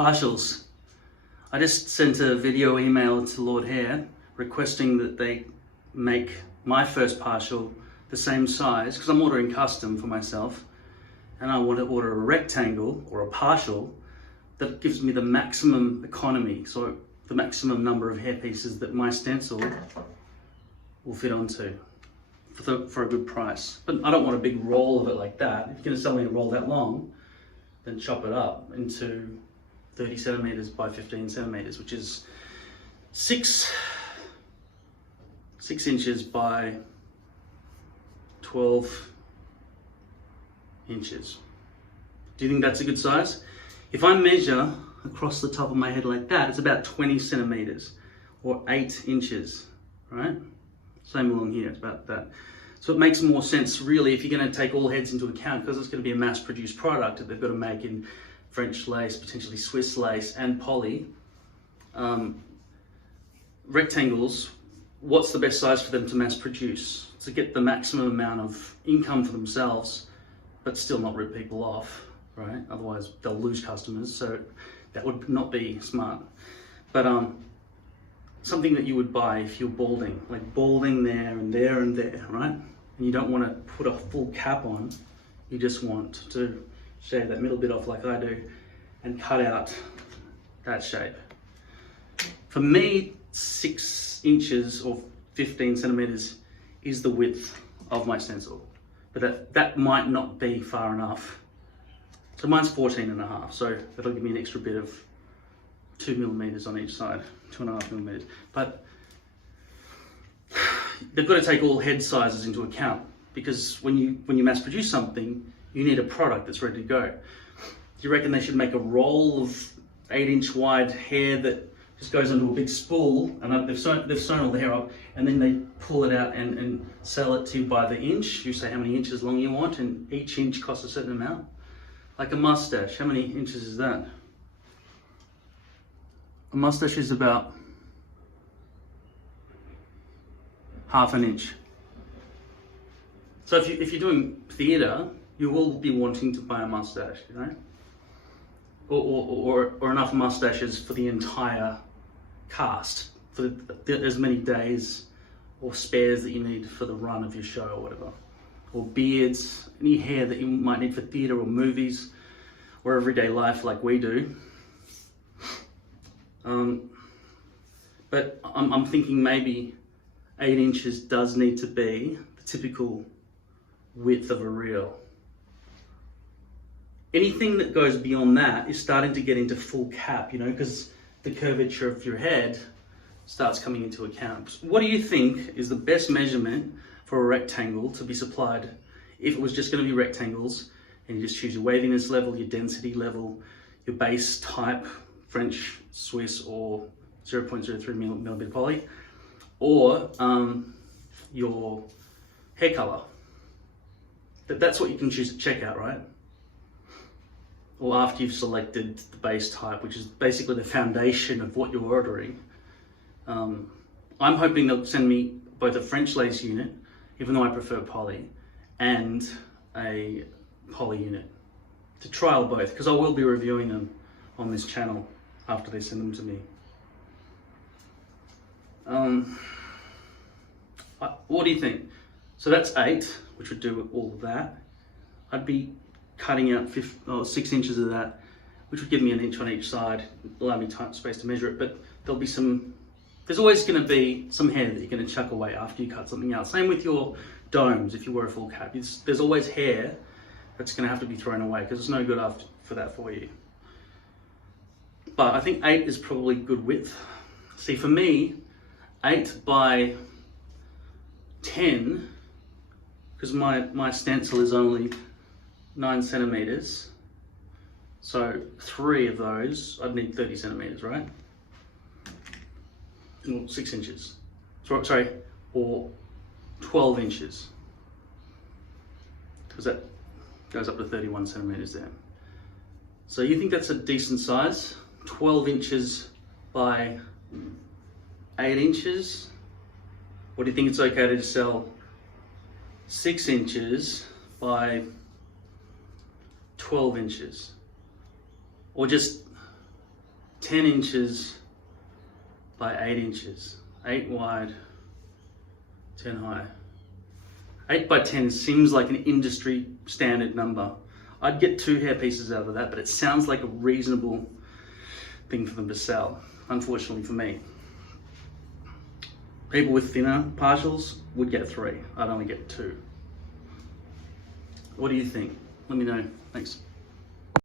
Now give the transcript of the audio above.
Partials. I just sent a video email to Lord Hare requesting that they make my first partial the same size, because I'm ordering custom for myself, and I want to order a rectangle or a partial that gives me the maximum economy, so the maximum number of hair pieces that my stencil will fit onto for a good price. But I don't want a big roll of it like that. If you're going to sell me a roll that long, then chop it up into 30 centimeters by 15 centimeters, which is 6 inches by 12 inches. Do you think that's a good size? If I measure across the top of my head like that, it's about 20 centimeters or 8 inches, right? Same along here, it's about that. So it makes more sense really if you're going to take all heads into account, because it's going to be a mass-produced product that they've got to make in French lace, potentially Swiss lace and poly. Rectangles, what's the best size for them to mass produce to get the maximum amount of income for themselves but still not rip people off, right? Otherwise they'll lose customers, so that would not be smart. But something that you would buy if you're balding, like balding there and there and there, right? And you don't want to put a full cap on, you just want to shave that middle bit off like I do and cut out that shape. For me, 6 inches or 15 centimeters is the width of my stencil, but that might not be far enough. So mine's 14.5, so that'll give me an extra bit of 2 millimeters on each side, 2.5 millimeters. But they've got to take all head sizes into account, because when you mass produce something, you need a product that's ready to go. Do you reckon they should make a roll of 8-inch wide hair that just goes onto a big spool, and they've sewn all the hair up, and then they pull it out and sell it to you by the inch? You say how many inches long you want, and each inch costs a certain amount. Like a mustache, how many inches is that? A mustache is about ½ an inch. So if you're doing theatre, you will be wanting to buy a mustache, you know? Or enough mustaches for the entire cast, for as many days or spares that you need for the run of your show or whatever. Or beards, any hair that you might need for theatre or movies or everyday life like we do. But I'm thinking maybe 8 inches does need to be the typical width of a reel. Anything that goes beyond that is starting to get into full cap, you know, because the curvature of your head starts coming into account. What do you think is the best measurement for a rectangle to be supplied if it was just going to be rectangles, and you just choose your waviness level, your density level, your base type, French, Swiss, or 0.03 millimeter poly, or your hair color? That's what you can choose at checkout, right? Or after you've selected the base type, which is basically the foundation of what you're ordering. I'm hoping they'll send me both a French lace unit, even though I prefer poly, and a poly unit to trial both, because I will be reviewing them on this channel after they send them to me. What do you think? So that's 8, which would do all of that. I'd be cutting out 6 inches of that, which would give me an inch on each side, allow me time, space to measure it. But there's always going to be some hair that you're going to chuck away after you cut something out. Same with your domes. If you wear a full cap, there's always hair that's going to have to be thrown away, because it's no good for that for you. But I think 8 is probably good width. See, for me, 8 by 10, because my stencil is only 9 centimeters, so 3 of those, I'd need 30 centimeters, right? Or 6 inches, sorry, or 12 inches, because that goes up to 31 centimeters there. So you think that's a decent size? 12 inches by 8 inches? Or do you think it's okay to sell 6 inches by 12 inches? Or just 10 inches by 8 inches. 8 wide, 10 high. 8 by 10 seems like an industry standard number. I'd get 2 hair pieces out of that, but it sounds like a reasonable thing for them to sell, unfortunately for me. People with thinner partials would get 3. I'd only get 2. What do you think? Let me know. Thanks.